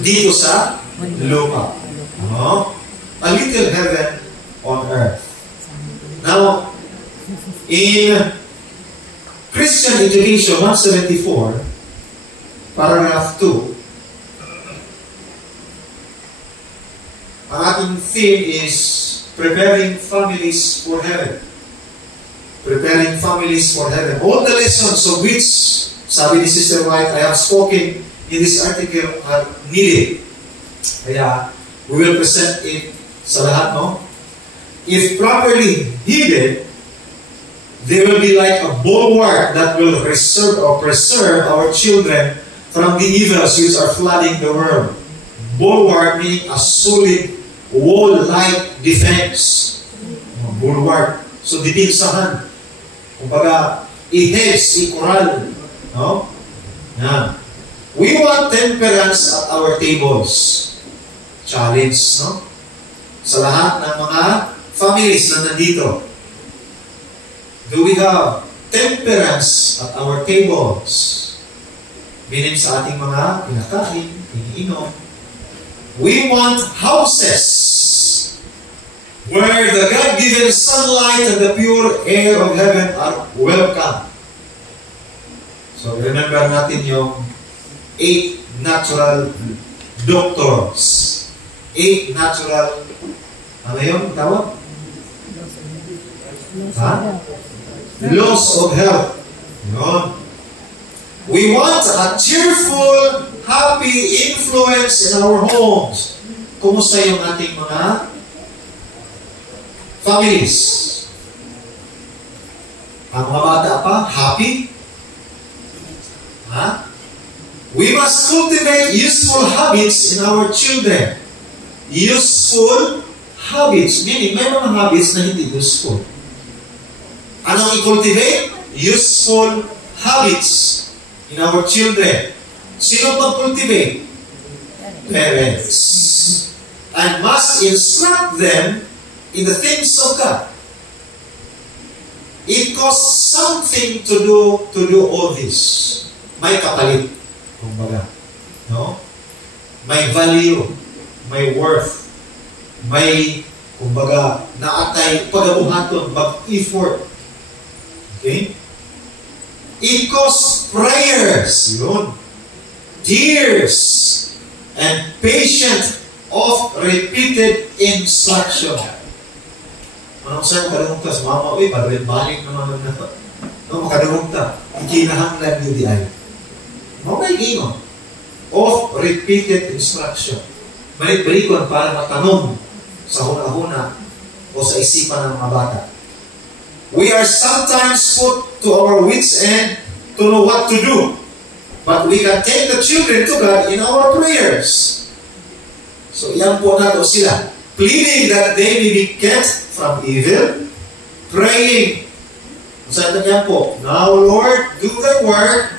dito sa lupa. No? A little heaven on earth. Now, in Christian Education 174, paragraph 2, ang ating theme is preparing families for heaven. Preparing families for heaven. All the lessons of which, sabi ni Sister White, I have spoken in this article are needed. Kaya, we will present it sa lahat, no? If properly heeded, they will be like a bulwark that will preserve our children from the evils which are flooding the world. Bulwark meaning a solid wall-like defense. Bulwark. So, dipinsahan. Kumbaga, i-hedge, i-coral. No? Yan. We want temperance at our tables. Challenge, no? Sa lahat ng mga families na nandito. Do we have temperance at our tables? Meaning sa ating mga pinakain, iniinom. We want houses where the God-given sunlight and the pure air of heaven are welcome. So remember natin yung 8 natural doctors. 8 natural, ano yung tawag? Ha? Laws of health. Yun. We want a cheerful, happy influence in our homes. Kumusta yung ating mga families? Ang mga bata pa, happy? Ha? We must cultivate useful habits in our children. Useful habits. Meaning, may mga habits na hindi useful. Anong i-cultivate? Useful habits in our children. Sino mag-cultivate? Parents. And must instruct them in the things of God. It costs something to do all this. May kapalit. Kumbaga. No? May value. May worth. May, kumbaga, naatay, pag-abuhaton, mag-effort. Okay? It costs prayers, yun, tears, and patient of repeated instruction. Anong sa'yo makadungog ka sa mama? Uy, balik naman na ito. No, makadungog ka. Ikinahanglan nyo di ay. Okay, gino. Of repeated instruction. Balik-balikon para matanong sa huna-huna o sa isipan ng mga bata. We are sometimes put to our wits' end to know what to do. But we can take the children to God in our prayers. So, iyan po nato sila. Pleading that they may be kept from evil. Praying. Sa ito niyan po, now, Lord, do thy work.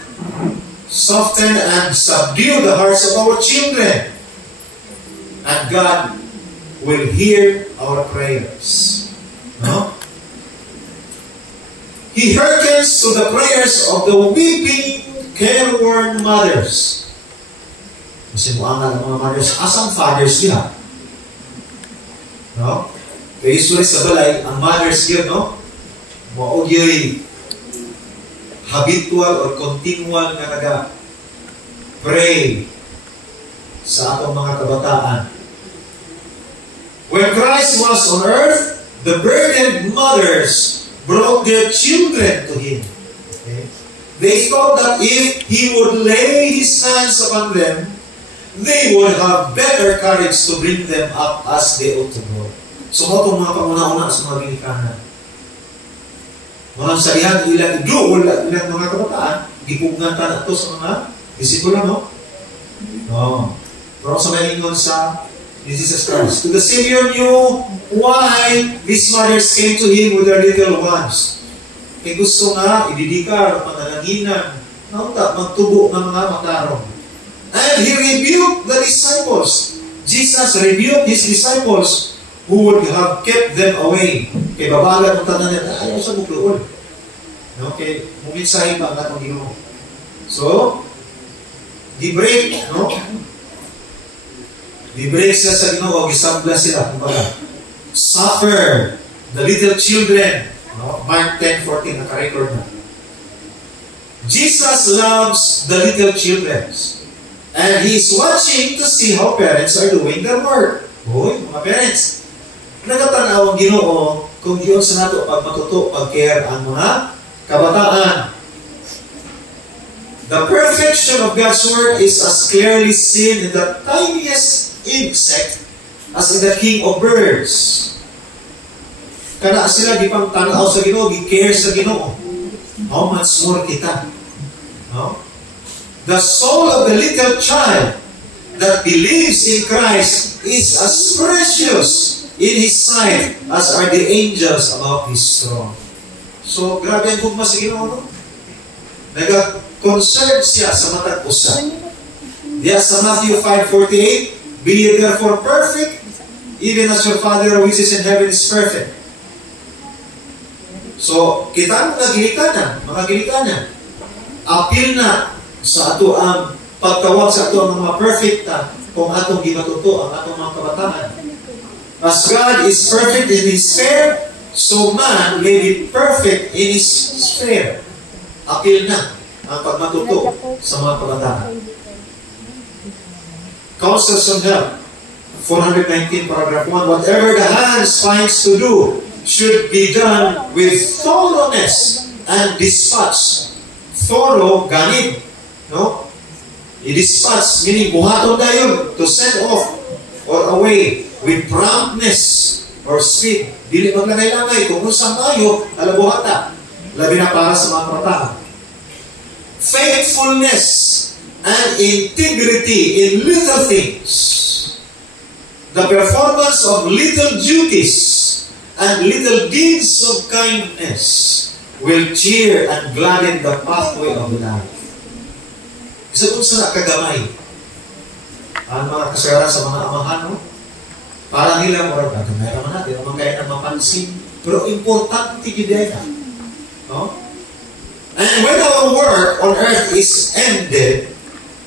Soften and subdue the hearts of our children. And God will hear our prayers. No? He hearkens to the prayers of the weeping, careworn mothers. Kasi muangal ng mga mothers, asang fathers niya? No? Kaya usually sa balay, ang mothers yun, no? Maog yun, habitual or continual na naga-pray sa atong mga kabataan. When Christ was on earth, the burdened mothers brought their children to Him. Okay? They thought that if He would lay His hands upon them, they would have better courage to bring them up as they ought to go. So, itong mga panguna-una sa mga ginikanan. Mga sarihan, ilang mga kabataan, gipugnan ta na ito sa mga disipulo, no? No. Pero sa malingon sa Jesus Christ. To the Savior knew why these mothers came to Him with their little ones. Kaya gusto nga, ididikar, panananginan, magtubo ng mga matarong. And He rebuked the disciples. Jesus rebuked His disciples who would have kept them away. Kaya babagan ng tanan niya, ayaw sa bukluon. Okay, muminsahin pa ang atong Ginoo. So, di break, no? Di-break sila sa Ginoo, gisabla sila. Kumbaga, suffer the little children. No? Mark 10:14, naka-record na. Jesus loves the little children. And He's watching to see how parents are doing their work. Hoy, mga parents. Nagatanaw ang Ginoo kung yun sa nato pagmatuto, pag-care ang mga kabataan. The perfection of God's Word is as clearly seen in the tiniest insect as in the king of birds. Kana sila gipang tanaw sa Ginoo, gi-care sa Ginoo. How much more kita? No? The soul of the little child that believes in Christ is as precious in His sight as are the angels about His throne. So, grabe ang kugma sa Ginoo, no? Nag-concern siya sa matag usa. Diya sa Matthew 5:48, be ye therefore perfect, even as your Father which is in heaven is perfect. So, kita mga gilikanan, apil na sa ato ang pagtawag sa ato ang mga perfect kung atong gimatuto ang atong mga kabataan. As God is perfect in His sphere, so man may be perfect in his sphere. Apil na ang pagmatuto sa mga kabataan. Counsels on Help, 419 paragraph 1, whatever the hands finds to do should be done with thoroughness and dispatch. Thorough, ganid. No? I-dispatch, meaning buhaton na yun, to send off or away with promptness or speed. Dili maglangay-langay. Kung sa mayo, alabuhata. Labi na para sa mga kabataan. Faithfulness and integrity in little things. The performance of little duties and little deeds of kindness will cheer and gladden the pathway of life. Isa kung sa kagamay, ang mga kasagaran sa mga amahan, no? Para nila, marag, gamay naman natin, naman kaya na mapansin, pero importante gidaya. No? And when our work on earth is ended,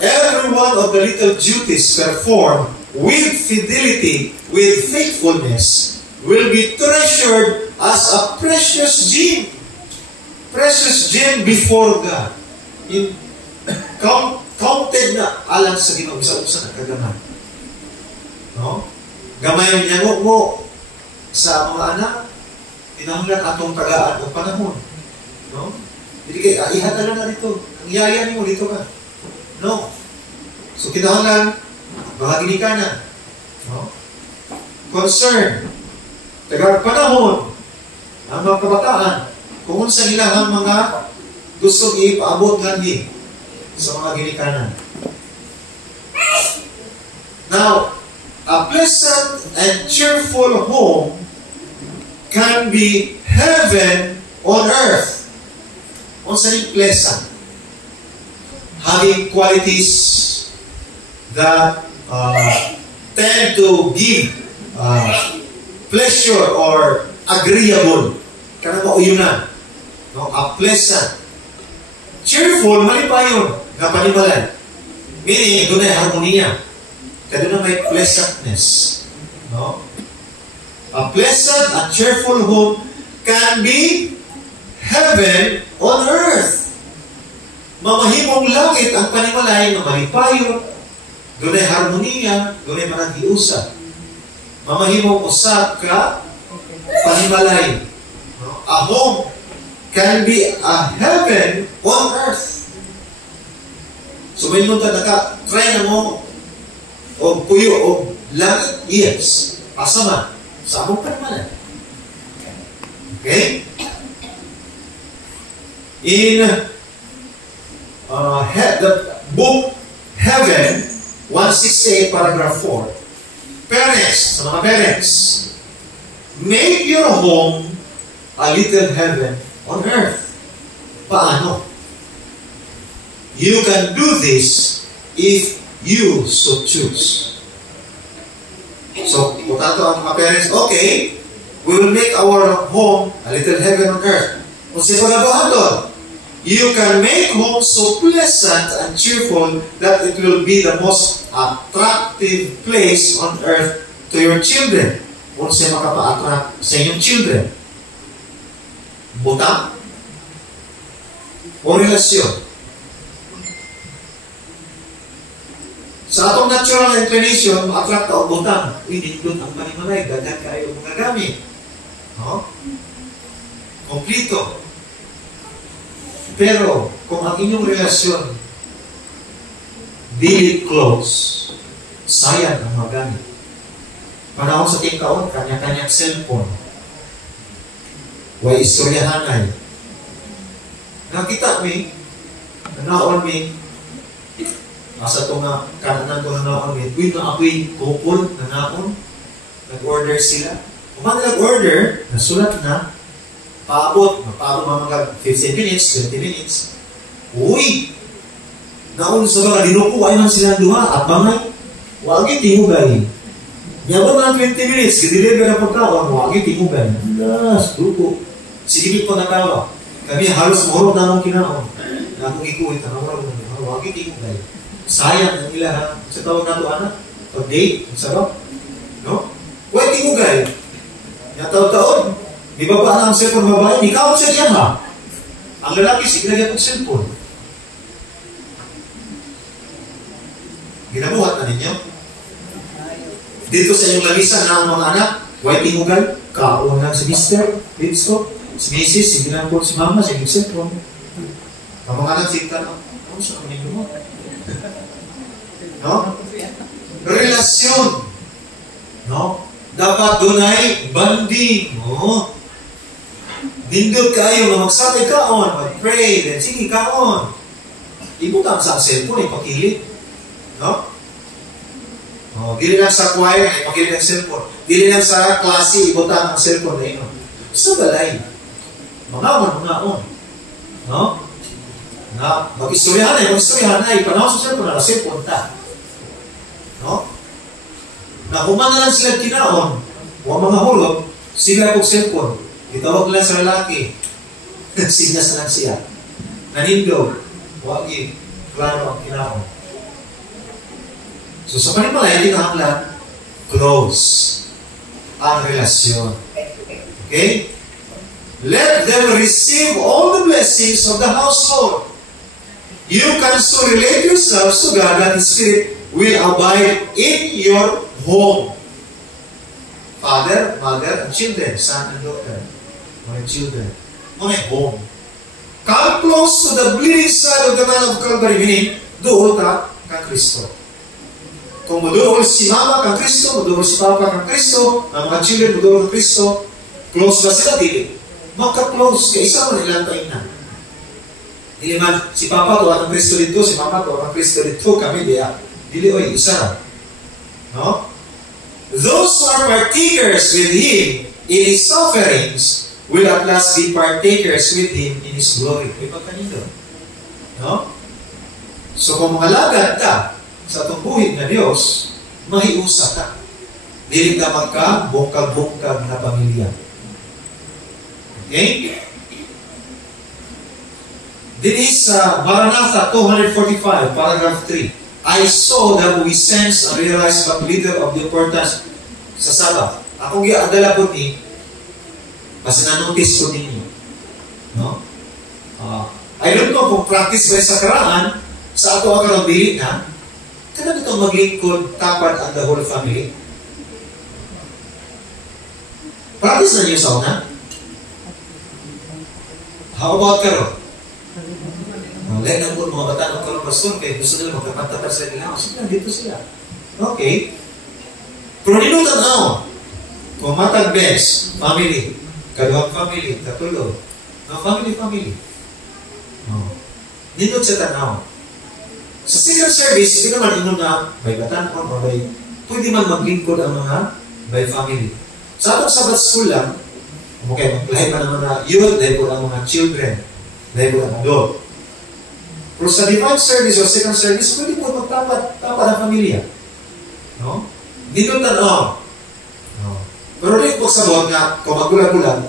every one of the little duties performed with fidelity, with faithfulness, will be treasured as a precious gem. Precious gem before God. Counted na alang sa Ginoo sa na kagamay. No? Gamay niya mo sa mga anak, tinahanglan atong tagaan o panahon. No? Hindi kayo, ihatalan na dito. Ang yaya mo dito ka. No? So, kinahanglan, bahagi ka na. No? Concern. Tagang panahon, ang mga kabataan, kung sa ilahang mga gusto ipaabot ganhi sa mga ginikanan. Now, a pleasant and cheerful home can be heaven on earth. Unsa ning pleasant? Having qualities that tend to give pleasure or agreeable. Kana mauyunan. No? A pleasant. Cheerful, malipayon. Kapanimalan. Meaning, doon ay harmonia. Kaya doon may pleasantness. No? A pleasant and cheerful home can be heaven on earth. Mamahimong langit ang panimalay na malipayon. Doon ay harmonia. Doon ay managiusa. Mamahimong usap ka panimalay. No? A home can be a heaven on earth. So, may nung naka-try na mo o puyo o langit, yes. Pasama. Sa among panimalay. Okay? In the book Heaven, 168, paragraph 4, parents, sa mga parents, make your home a little heaven on earth. Paano? You can do this if you so choose. So, puntato ang mga parents, okay, we will make our home a little heaven on earth. Kung sino pagabahan doon, you can make home so pleasant and cheerful that it will be the most attractive attractive place on earth to your children. Kung siya makapa-attract sa inyong children. Butang o relasyon. Sa atong natural inclination, ma-attract ka o butang. Uy, nindot ang manimalay, dagan kayo mga gamit. No? Komplito. Pero, kung ang inyong relasyon dili close, sayang ang mga gamit. Panahon sa tingkaon, kanya-kanyang cellphone. Way istoryahanay. Nakita mi, nanaon mi, asa ito nga, kananan ko nanaon mi, uy na ako'y kupon, nanaon, nag-order sila. Kung nag-order, nasulat na, paabot mga 15 minutes, 20 minutes. Uy! Naon sa mga dinukuha man sila duha at bangay, wagi tingugay. Yabot na 20 minutes, gideliver na pagkawan, wagi tingugay. Nas, duko. Sige pa natawa. Kami halos mahurog na akong kinaon. Na akong ikuit, wagi tingugay. Sayang ang ila, sa tawag na ito, anak. Pag-date, ang sarap. No? Wagi tingugay. Taon-taon, di ba ba ang cellphone babae? Ikaw sa diyan ha. Ang lalaki, sige na yung cellphone. Ginabuhat na ninyo. Dito sa inyong labisan na ang mga anak, white tingugal, kaunang si Mr. Pinsto, si Mrs., si ginangkot si Mama, si cellphone. Ang mga anak, sige ka na, ano sa kanino mo? No? Relasyon. No? Dapat dunay banding. No? Nindot kayo na magsabay kaon, mag-pray, then sige kaon. Ibutang sa cellphone, ipakilid. No? Oh, dili lang sa choir, ipakilid ang cellphone. Dili lang sa klase, ibutang ang cellphone na ino. Sa balay. Mga on. No? Na, mag-istoryahan ay, panahon sa cellphone, na cellphone ta. No? Na human na lang sila kinaon, o mga hulog, sila kong cellphone. Itawag lang sa lalaki. Sinas na lang siya. Nanindog. Wagi. Klaro ang kinaon. So sa panimalay, hindi kahanglan, close ang relasyon. Okay? Let them receive all the blessings of the household. You can so relate yourselves to God that His Spirit will abide in your home. Father, mother, and children, son and daughter, my children, my home. Come close to the bleeding side of the man of Calvary, meaning, doon ka kang Kristo. Kung maduol si Mama kang Kristo, maduol si Papa kang Kristo, ang mga children maduol kang Kristo, close ba sila? Dili. Magka-close, kaya isa mo nilang tayo na. Dili man, si Papa to ang Kristo dito, si Mama to ang Kristo dito, kami diya. Dili, oy, isa. No? Those who are partakers with Him in His sufferings will at last be partakers with Him in His glory. May pagkanito. No? So kung mga lagad ka sa itong buhit na Diyos, mahiusa ka. Dili ka magka bungkag-bungkag na pamilya. Okay? This is Maranatha 245, paragraph 3. I saw that we sense and realize but little of the importance sa Sabbath. Akong giadala po ni, kasi na-notice ko ninyo. No? I don't know kung practice ba sa karaan, sa ato ang karang dili na, kada itong maglingkod tapad ang the whole family. Practice na niyo sa una? How about karon? Lain ang mga bata ng karong pastor, kaya gusto nila magkapantapad sa nila. Sige, dito sila. Okay. Pero nilutan na kung matag best, family, kaduhang family, katulog. Family. Nindot sa tanaw. Sa secret service, hindi naman ino na may batan o may pwede man maglingkod ang mga by family. Sa atong Sabbath school lang, okay, lahat pa naman na youth, dahil po ang mga children, dahil po ang adult. Pero sa divine service o second service, pwede po magtapad ang pamilya. No? Dito tanaw. No? Pero rin po sa buwan nga, kung magulang-gulang,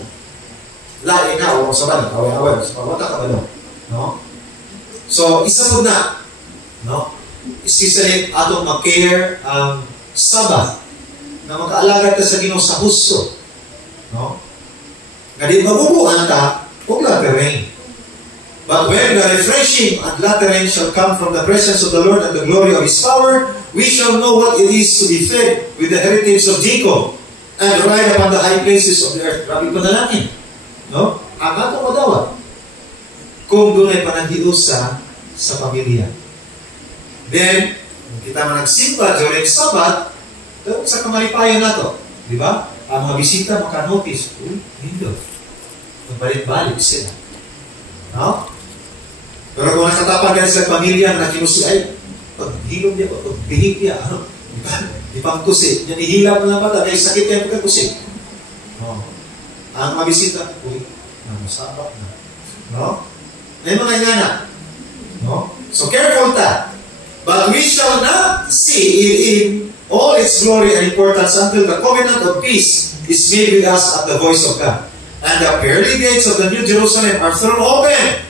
lain na o sa balik, away-away, sa pagwata ka ba no? So, isa po na. No? especially atong mag-care ang Sabbath na mag-aalaga ta sa Ginoo sa husto. No? Nga di mabubuan ta, huwag lattering. But when the refreshing and lattering shall come from the presence of the Lord and the glory of His power, we shall know what it is to be fed with the heritage of Jacob and ride upon the high places of the earth. Grabe panalangin. No? Ang atong madawat. Kung doon ay panaghiusa sa pamilya. Then, kita man nagsimba during Sabbath, doon sa kamalipayan na to. Di ba? Ang mga bisita makanotice, hindi. Magbalik-balik sila. No? Pero kung nakatapan ka sa pamilya na kinusi, ay, paghilom niya, pagbihig niya, ano? Di pang kusi. Yan, ihilap na mata, dahil sakit kayo pagkakusi. No? Ang mga bisita, namasabak na. No? May mga ingana. No? So careful ta. But we shall not see it in all its glory and importance until the covenant of peace is made with us at the voice of God. And the pearly gates of the New Jerusalem are thrown open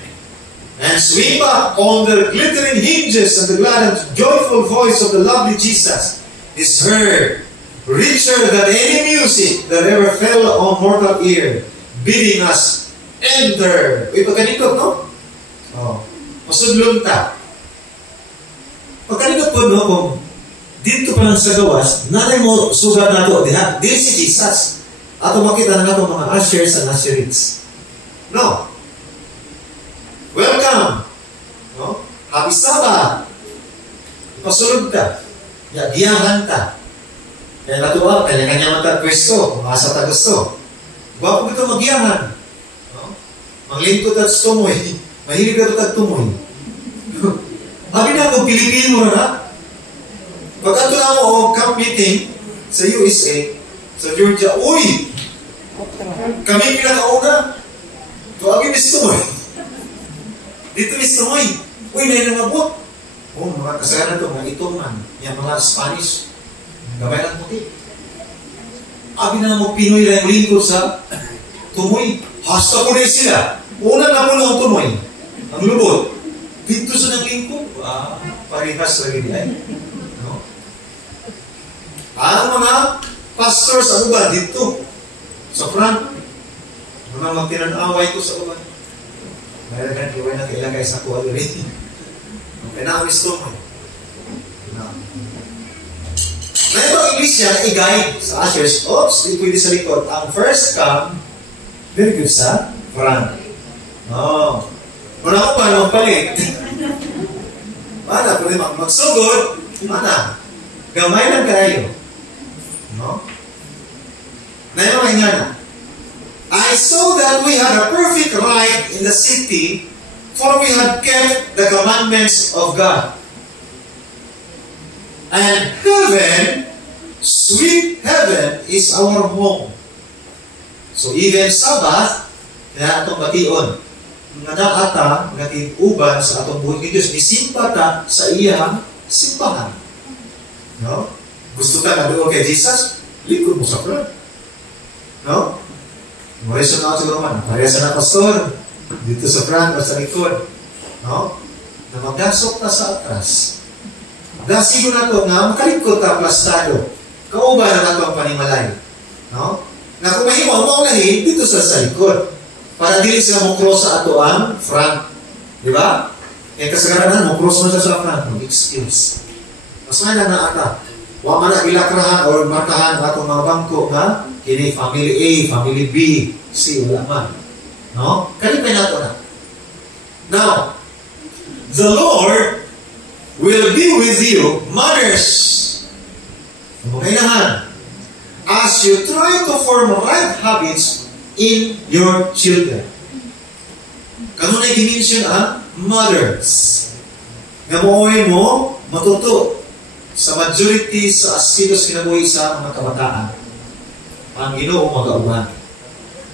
and swing back on their glittering hinges, and the glad and joyful voice of the lovely Jesus is heard, richer than any music that ever fell on mortal ear, bidding us enter. Uy, pagkanikot, no? Oh. Masudlong ta. Pagkanikot po, no? Kung dito pa lang sa gawas, nanay mo sugat na to, diha? Di si Jesus. Ato makita na nato mga ushers and usherites. No. Welcome. No? Happy Sabbath. Pasulog ka. Yagiyahan ka. Kaya natuwa, kanya-kanya man ta pwesto, mga sa tagusto. Bago dito magiyahan. No? Manglingkod at tumoy. Mahilig ka ito at tumoy. Habi na kung Pilipino na. Pagkato na mo o camp meeting sa USA, sa Georgia, uy! Kami pinakauna. Tuwagin Miss Tumoy. Dito Miss Tumoy. Uy, na yung nangabot. Oh, mga kasalanan ito, mga ituman. Yung mga Spanish. Gabay lang puti. Abi na mo Pinoy na yung lingkod sa Tumoy. Hasta ko rin sila. Una na po lang ang Tumoy. Ang lubot. Dito sa naglingkod. Parehas lagi niya. No? Ang mga pastors, ano ba? Dito. Sa front. Mga magtinanaway ko sa uban. Mayroon ka, iwan na kailagay sa kuha rin. Okay na, Miss Tumoy. Na itong iglesia na i-guide sa ushers, oops, di pwede sa likod. Ang first come, very good sa front. Oh. Muna ko pa naman palit. Mana, pwede magsugod. Mana, gamay lang kayo. No? Na yung mga ingana. I saw that we had a perfect right in the city, for we had kept the commandments of God. And heaven, sweet heaven, is our home. So even Sabbath, na atong bation, nga naata, nga uban sa atong buhay ni Diyos, nisimpa ta sa iyang simbahan. No? Gusto ka na doon kay Jesus? Likod mo sa front. No? Moreso na ako siguro man. Parehasa na pastor. Dito sa front o sa likod. No? Na magdasok na sa atras. Dasigo na ito nga, makalikod ka plastado. Kauban na ito ang panimalay. No? Na kung mahimaw mo lahi, dito sa likod. Para dili sila mo cross sa ato ang front. Di ba? Eh kasagaran mo cross mo sa front. Mag-excuse. Mas nga na ata. Wa man na ilakrahan o markahan atong mga bangko na kini family A, family B, C, wala man. No? Kalipay na ito na. Now, the Lord will be with you, mothers. Kailangan, as you try to form right habits in your children. Kanunay dimension ang mothers. Ngamuoy mo, matuto sa majority sa askitos kinabuhi sa mga kabataan. Ang Ginoo magauban.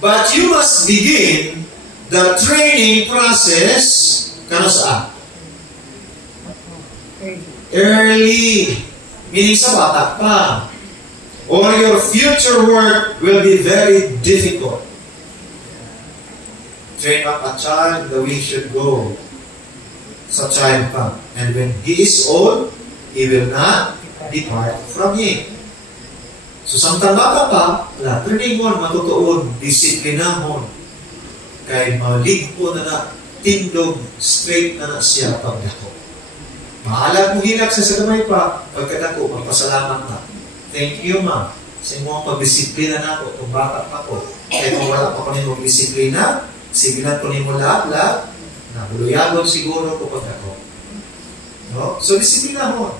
But you must begin the training process kano saan? Early. Meaning sa bata pa. Or your future work will be very difficult. Train up a child the way he should go. Sa child pa. And when he is old, he will not depart from him. So, samtang bata pa, training mo, matutuon, disiplina mo. Kay maligpo na tindog, straight na siya pagdako. Maalag mo hilak sa gamay pa, pagkadako, magpasalamat na. Thank you, ma'am. Sa imong pagdisiplina na ako, kung bata pa ko. Kaya kung wala pa kami magdisiplina, sigilan ko nimo lahat-lahat, nabuluyagon siguro ko pagdako. No? So, disiplina mo.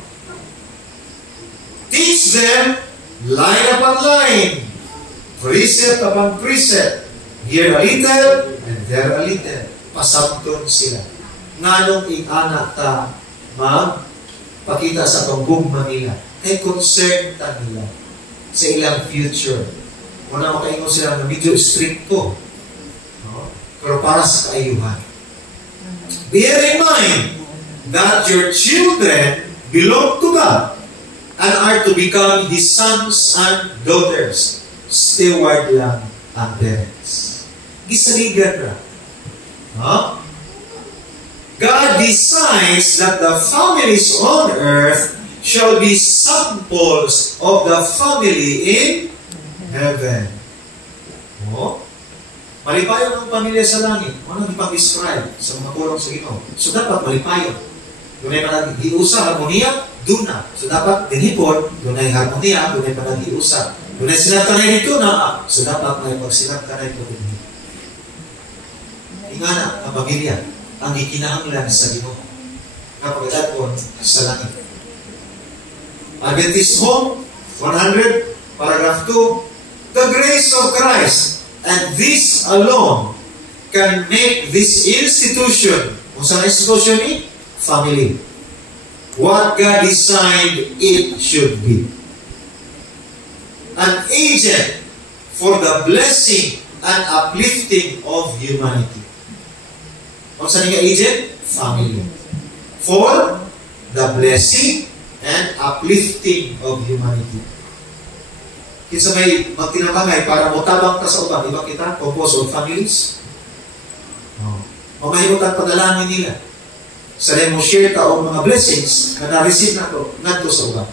Teach them line upon line, precept upon precept, here a little, and there a little. Pasabton sila. Nganong ing-anak ta magpakita sa panggugma nila. Kay concern ta nila sa ilang future. Muna makaingon sila na medyo stricto. No? Pero para sa kaayuhan. Bear in mind that your children belong to God and are to become His sons and daughters. Steward lang ang parents. Gisaligan na. Huh? God decides that the families on earth shall be samples of the family in heaven. Oh? Malipayon ang pamilya sa langit. Ano ipag-describe sa mga kulong sa Ginoo? So dapat malipayon. Doon ay panag-iusa, harmonia, doon na. So dapat dinipon, doon ay harmonia, doon ay panag-iusa. Doon ay sinagtanay dito na, so dapat may pagsinagtanay ito din. Ingana, ang pamilya, ang ikinahanglan sa Ginoo. Kapagdadpon sa langit. Adventist Home, 100, paragraph 2, the grace of Christ and this alone can make this institution, kung saan institution ni? Family. What God designed it should be. An agent for the blessing and uplifting of humanity. Kung saan nga agent? Family. For the blessing and uplifting of humanity. Kinsa may magtinabangay para motabang ta sa uban, di ba kita? Composed of families. Mamahimutan padalangin nila. Sa mo share ta og mga blessings na na-receive na to ngadto sa uban.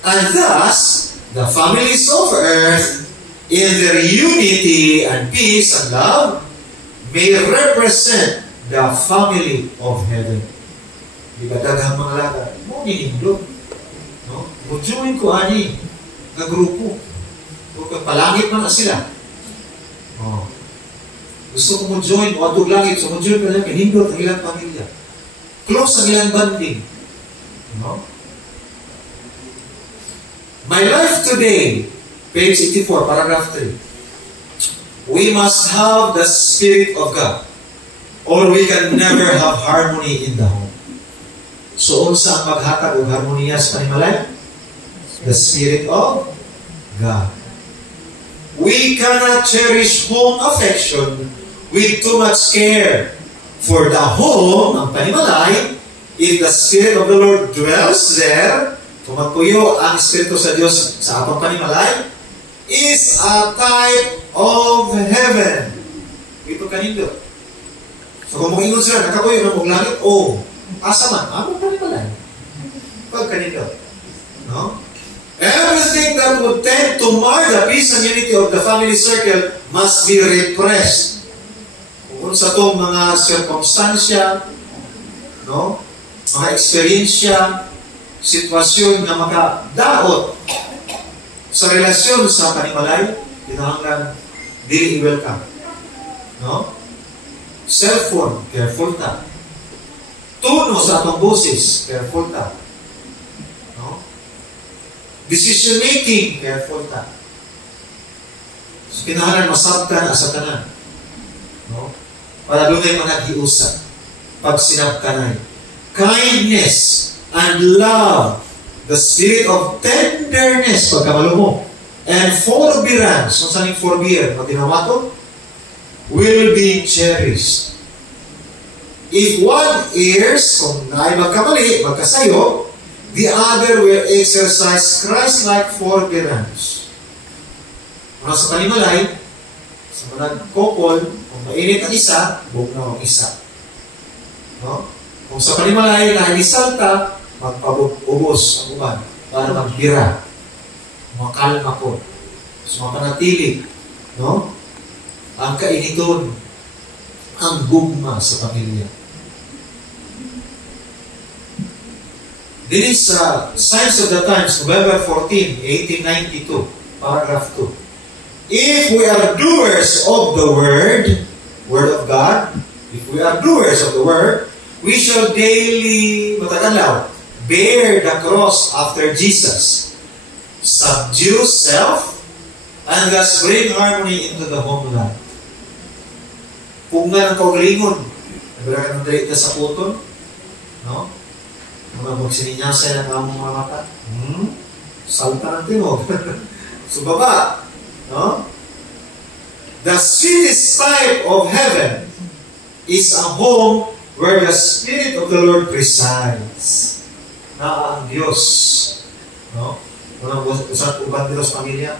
And thus, the families of earth, in their unity and peace and love, may represent the family of heaven. Di ba daghang mga laga? Mo ninindog. No? Mujuin ko ani nga grupo. Kung palangit man na sila. Oh. Gusto ko mo join, o atog langit, so mo join ka lang, kinindot ang ilang pamilya. Close ang ilang banding. No? My life today, page 84, paragraph 3. We must have the Spirit of God, or we can never have harmony in the home. So, unsa ang maghatag og harmonia sa panimalay? The Spirit of God. We cannot cherish home affection with too much care for the home, ang panimalay, if the Spirit of the Lord dwells there, kung magpuyo ang Espiritu sa Diyos sa atong panimalay, is a type of heaven. Ito kanindo. So kung mag-ingon sila, nakapuyo na mong langit, asa man, among panimalay. Pag kanindo. No? Everything that would tend to mar the peace and unity of the family circle must be repressed. Kung sa itong mga circumstansya, no? Mga eksperyensya, sitwasyon na makadaot sa relasyon sa panimalay, kinahanglan dili i-welcome. No? Cellphone, careful ta. Tuno sa atong boses, careful ta. No? Decision making, careful ta. So, kinahanglan masabtan sa tanan. No? Para doon ay manag-iusap. Pag sinabtanay. Kindness and love, the spirit of tenderness, pagkamalumo, and forbearance, kung saan yung forbear, pag tinawato, will be cherished. If one errs, kung naay magkamali, magkasayo, the other will exercise Christ-like forbearance. Mga sa panimalay, sa mga couple, kung mainit ang isa, buong na ang isa. No? Kung sa panimalay na inisalta, magpabubos ang uban para magbira, makalma po, so mapanatili, no? Ang kainiton, ang gugma sa pamilya. This is Signs of the Times, November 14, 1892, paragraph 2. If we are doers of the Word of God, if we are doers of the Word, we shall daily, matatalaw, bear the cross after Jesus, subdue self, and thus bring harmony into the homeland. Kung nga ng kaugalingon, nagara ka ng dali ka sa puton, no? Mga magsininyasay ng among mga mata. Salta ng tinog. So baba, no? The sweetest type of heaven is a home where the Spirit of the Lord presides. Na ang Diyos, no? Walang usap uban dito sa pamilya.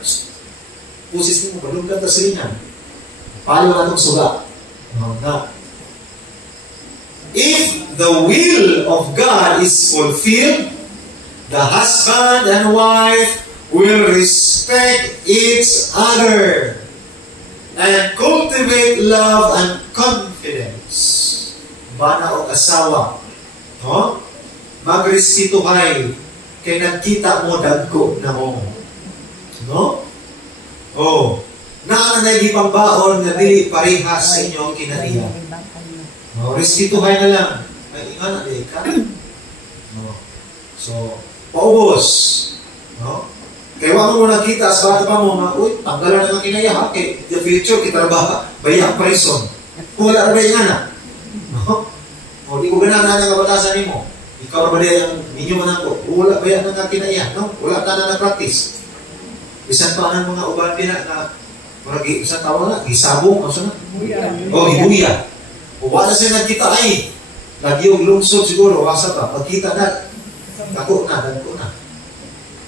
Pusis mo, balong ka tasiringan. Paano na itong suga? No, na. If the will of God is fulfilled, the husband and wife will respect each other and cultivate love and confidence. Bana o asawa, no? Magrespetuhay kay nagkita mo dagko na mo. No? Oh, naanay gipang baon nga dili parehas sa inyong kinaiya. No, respetuhay na lang. Ay, ingana di ka. No. So, paubos. No? Kaya wag mo nakita sa bata pa mo, uy, tanggalan na ng kinaya ha. Kaya the future, kita ba bayang prison. Kung wala ba yung ana. No? O, di ko ganaan na nga batasan mo. Ikaw ba yung ninyo man ako? Wala ba yan ng kinaya? No? Wala ka na na-practice. Bisan pa ng mga uban pina na maragi, isang tawa na, gisabong, ano na? O, hibuya. O, wala siya nagkita ay. Lagi yung lungsod siguro, wasa pa. Pagkita na, dako na.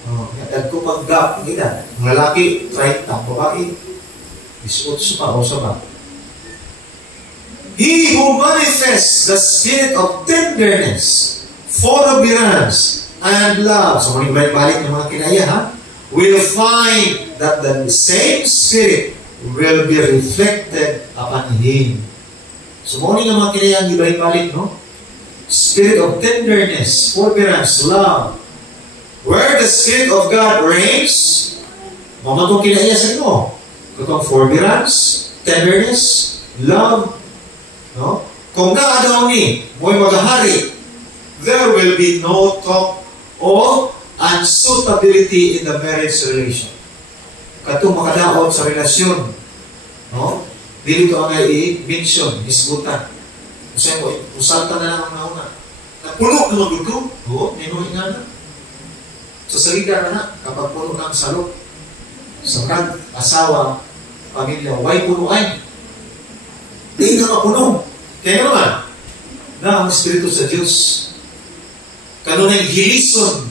Oh, dagko pag-gap, kita. Mga lalaki, 30, babae, 18 pa, o sa ba? He who manifests the spirit of tenderness, forbearance, and love, so balik ng mga kinaya, ha? Will find that the same spirit will be reflected upon him. So, muna nga mga kinaya ang ibalik, no? Spirit of tenderness, forbearance, love. Where the Spirit of God reigns, mamatong kinaya sa inyo. Katong forbearance, tenderness, love, no? Kung naadaw ni, mo'y maghahari, there will be no talk of unsuitability in the marriage relation. Katong makadaot sa relasyon, no? Dili ko ang i-mention, isbutan. Kasi mo, usalta na lang ang nauna. Napulo na magod ko, oo, ninuhin nga na. So, salida na kapag puno kang salok, sa kag, asawa, pamilya, why puno ay? Di ka mapuno. Kaya naman, na ang Espiritu sa Diyos, kanunay hilison,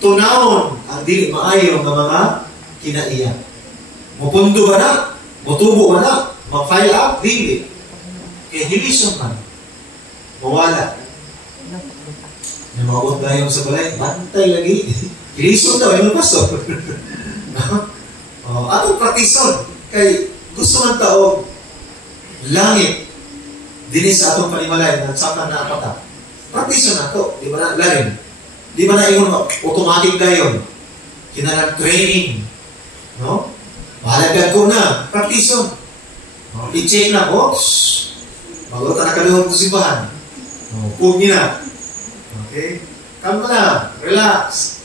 tunawon ang dili maayo ng mga kinaiya. Mupundo ba na? Mutubo ba na? Ma-file up? Dili. Kaya hilison man. Mawala. Yung mga bundayong sa balay, bantay lagi. Hilison daw, yung pastor. Atong praktison. Kay gusto ng tao, langit, dinis sa atong panimalay, nagsaka na apata. Praktison na to. Di ba na? Larin. Di ba na ingon automatic na yun? Kinalang training. No? Mahalagan ko na. Praktison. I-check na. Bago ta nakaluhog sa simbahan. Huwag niyo na. Okay? Calm ka na. Relax.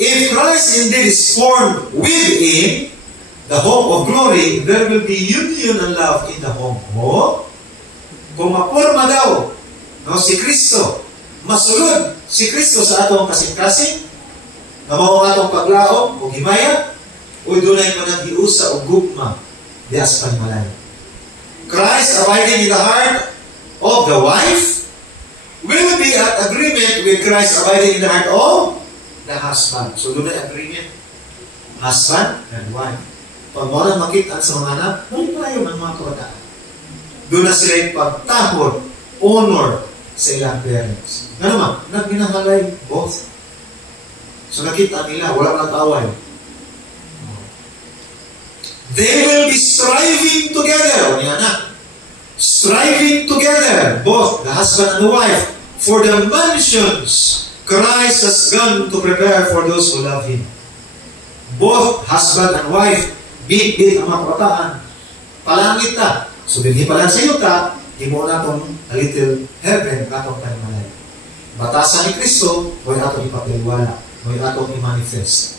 If Christ indeed is formed within the hope of glory, there will be union and love in the home. Kung maporma daw, no, si Kristo, masulod si Kristo sa atong kasing-kasing, na mga atong paglaom o himaya, o dunay panaghiusa o gugma diya sa panimalay. Christ abiding in the heart of the wife will be at agreement with Christ abiding in the heart of the husband. So dunay agreement, husband and wife. Pag mo na makita sa mga anak, balik tayo ng mga kabataan. Doon na sila yung pagtahod, honor, sa ilang parents. Nga naman, nagminahalay both. So nakita nila, wala nag-away. They will be striving together. Yan na. Striving together, both the husband and the wife, for the mansions Christ has gone to prepare for those who love Him. Both husband and wife, bit ang mga kabataan. Palangit ta. So, binhi pa lang sa iyo ta, himo na itong a little heaven atong kanimalay. Batasan ni Kristo, huwag atong ipapiliwala. Huwag atong i-manifest.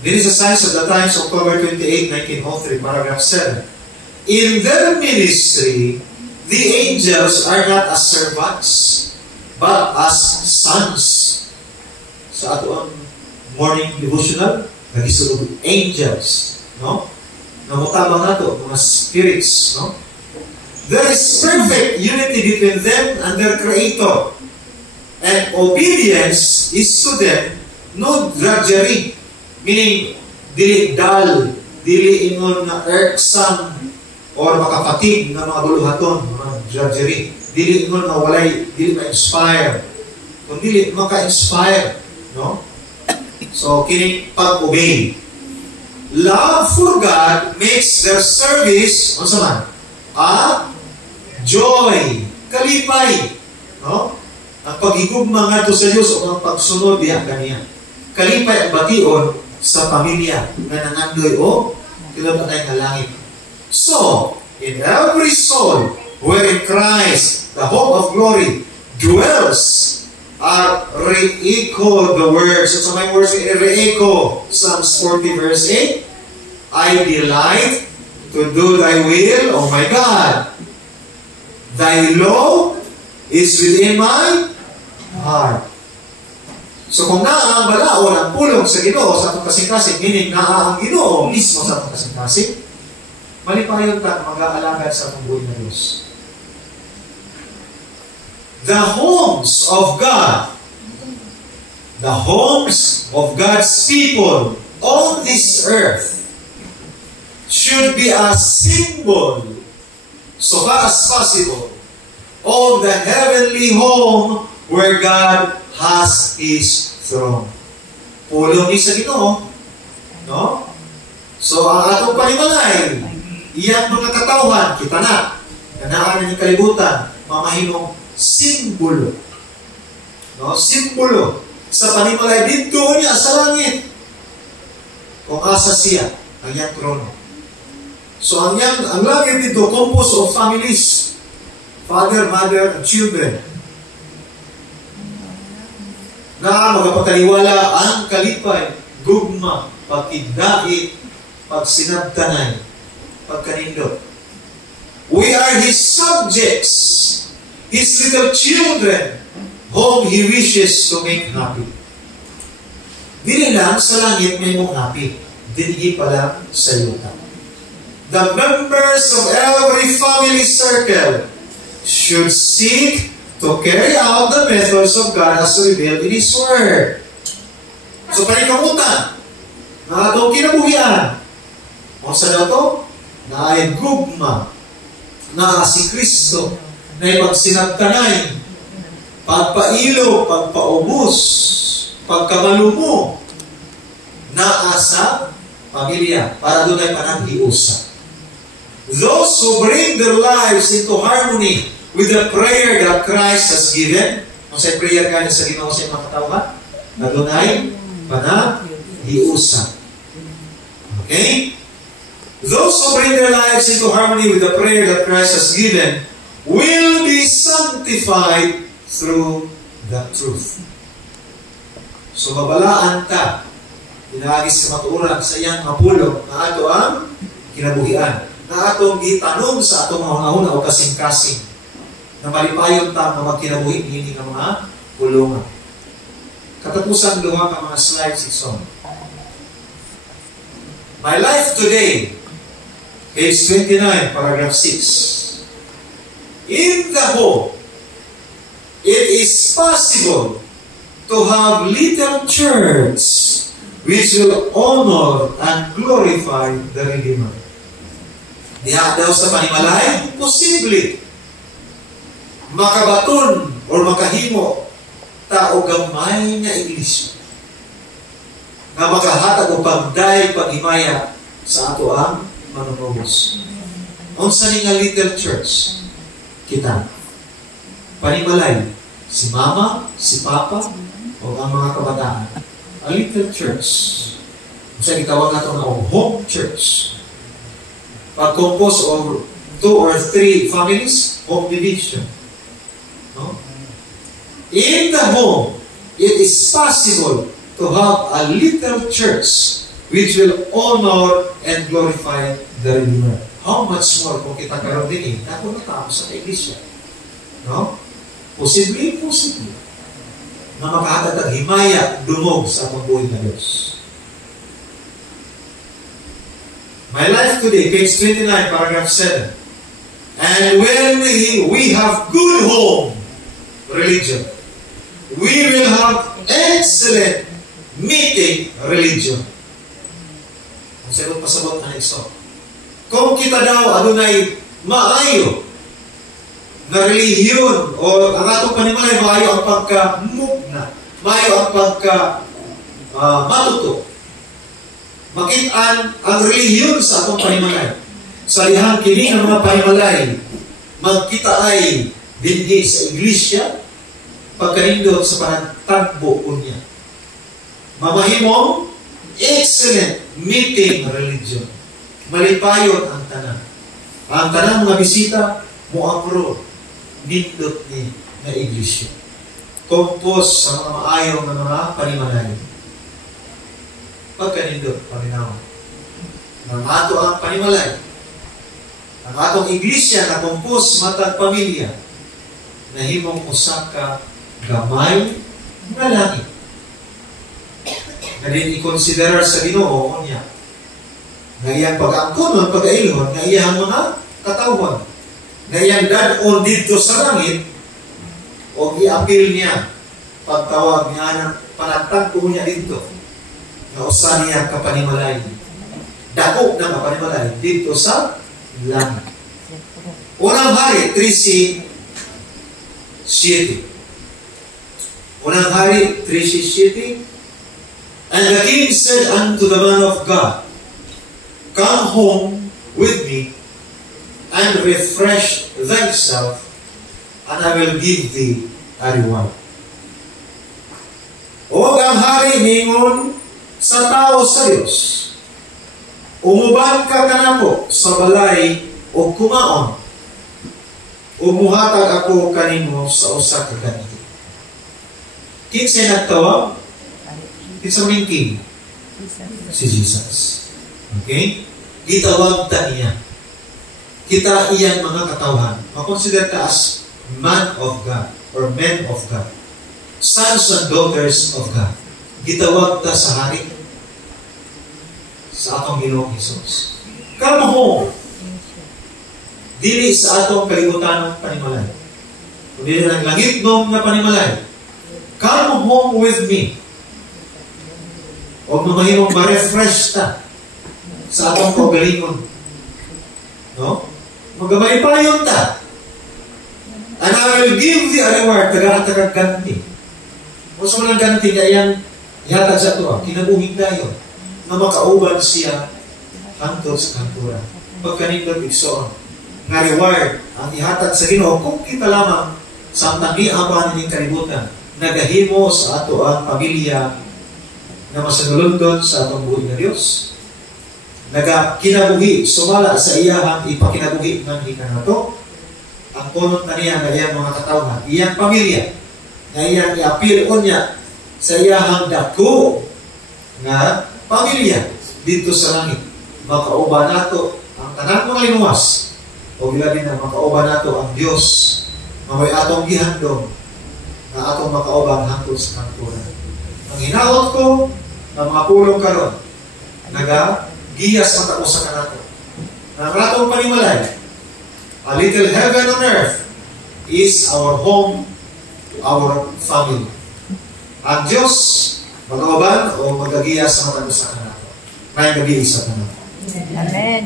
This is a Signs of the Times, October 28, 1903, paragraph 7. In their ministry, the angels are not as servants, but as sons. Sa ato ang morning devotional, nagisulog angels, no? Namutabang nato, mga spirits, no? There is perfect unity between them and their Creator. And obedience is to them no drudgery. Meaning, dili dull, dili ingon na irksome, or makapatig na mga buluhaton, mga drudgery. Dili ingon na walay, dili ma-inspire. Kung dili maka-inspire, no? So, kining pag-obey. Love for God makes their service, ano saman? Joy, kalipay, no? Ang pagigugma nga to sa Diyos o ang pagsunod diya kaniya. Kalipay ang bation sa pamilya na nangandoy o kilabatay nga langit. So, in every soul wherein Christ, the hope of glory, dwells, re-echo the words. So my words re-echo Psalms 40 verse 8. I delight to do thy will, O my God. Thy law is within my heart. So kung naa ang balaod ang pulong sa Ginoo sa atong kasing-kasing, meaning naa ang Ginoo mismo sa atong kasing-kasing, malipayon ka mag-aalagad sa atong buhay na Diyos. The homes of God, the homes of God's people on this earth should be a symbol, so far as possible, of the heavenly home where God has His throne. Pulong ni sa Ginoo, no? So, ang atong panimalay, iyang mga katawhan, kita na, nanaan ng kalibutan, mamahinong simbolo. No? Simbolo sa panimalay dito niya sa langit. Kung asa siya, ang iyang trono. So, ang langit dito, composed of families, father, mother, and children. Na magpapataliwala ang kalipay, gugma, pagkidait, pagsinabtanay, pagkanindot. We are His subjects, His little children, whom He wishes to make happy. Dili lang sa langit may mong happy, dili pa lang sa yuta. The members of every family circle should seek to carry out the methods of God as revealed in His Word. So, panikamutan, na itong kinabuhian, kung sa dato, na ay gugma, na si Kristo, na ipagsinagtanay, pagpailo, pagpaubos, pagkamalumo, na asa pamilya, para doon ay panaghiusa. Those who bring their lives into harmony with the prayer that Christ has given, kung sa prayer ka sa Ginoo sa mga katawhan, na doon ay panaghiusa. Okay? Those who bring their lives into harmony with the prayer that Christ has given will be sanctified through the truth. So, mabalaan ta, inaagis sa matuurang sa iyang mapulong na ato ang kinabuhian, na atong itanong sa atong mahuna o kasing-kasing, na malipayon ta na magkinabuhi hindi ng mga pulungan. Katapusan duha ka mga slides ison. My life today, page 29, paragraph 6. In the hope, it is possible to have little church which will honor and glorify the Redeemer. Diha daw sa panimalay, posible. Makabaton or makahimo tao gamay nga iglesia nga makahatag og pagday paghimaya sa ato ang manunubos. Unsa ni nga little church? Kita. Panimalay, si mama, si papa, o ang mga kabataan. A little church. Unsa gitawag nato nga home church. Pag-compose of 2 or 3 families, home division. No? In the home, it is possible to have a little church which will honor and glorify the Redeemer. How much more kung kita karoon din ako natapos sa iglesia. No? Posible. Na makahatag himaya, dumog sa atong buhay na Diyos. My Life Today, page 29, paragraph 7. And when we have good home religion, we will have excellent meeting religion. Ang sagot pasabot na iso. Kung kita daw adunay maayo na relihiyon o ang atong panimalay, maayo ang pagka-mugna, maayo ang pagka-matuto. Makitaan ang relihiyon sa atong panimalay. Sa lihang kini ang mga panimalay, magkita ay dinhi sa iglesia, pagkanindot sa panagtagbo unya. Mamahimong excellent meeting religion. Malipayon ang tanan. Ang tanan mga bisita mo apro nindot ni na iglesia. Compose sa mga maayong na mga panimalay. Pagkanindot, palinaw. Nang ato ang panimalay, ang atong iglesia na compose matag pamilya, nahimong usaka gamay nga langit. Na din i-consider sa Ginoo niya na iyang pag-angkon, pag-ailhon, na iyang mga katawhan, na iyang dadon dito sa langit, o i-appeal niya, pagtawag niya ng panagtagpo niya dito, na usa niya kapanimalay. Dako na kapanimalay dito sa langit. Unang hari, 3:7. Unang hari, 3:7. And the king said unto the man of God, Come home with me, and refresh thyself, and I will give thee a reward. O ang hari ningon sa tao sa Diyos, umuban ka kanako sa balay o kumaon, umuhatag ako kanimo sa usa ka ganito. Kinsay nagtawag? Kinsa man king? Si Jesus. Okay? Gitawag ta niya. Kita iyan mga katawhan. Makonsider ta as man of God or men of God. Sons and daughters of God. Gitawag ta sa hari sa atong Ginoong Hesus. Come home. Dili sa atong kalibutan ng panimalay. Dili ng langit nung na panimalay. Come home with me. O mamahimong ma-refresh ta sa atong kaugalingon. No? Magamay-payon ta. And I will give thee a reward, taga-tagag ganti. O sa mga ganti na yan, ihatag sa ito, kinabuhin tayo, na makauban siya hangtod sa kantura. Pagkanindot igsoon, na reward ang ihatag sa Ginoo, kung kita lamang sa tangi-aban ng kalibutan, nagahimo sa ato ang pamilya na masanulundon sa atong buhay na Diyos. Nagakinabuhi, sumala sa iyahang ipakinabuhi ng hika na ito. Ang punot na niya na iyang mga katawhan, iyang pamilya, na iyang i-appeal niya sa iyahang dako nga pamilya dito sa langit. Makauba nato ang tanan mga linuwas o gilabi na makauba nato ang Diyos na may atong gihandom na atong makauban hangtod sa kanturan. Ang hinaot ko na mga pulong karon naga-giyas matako sa kanato. Na ang atong panimalay, a little heaven on earth is our home, our family. Ang Diyos mag-auban o mag-agiyas matako sa kanato. May gabi sa kanato. Amen.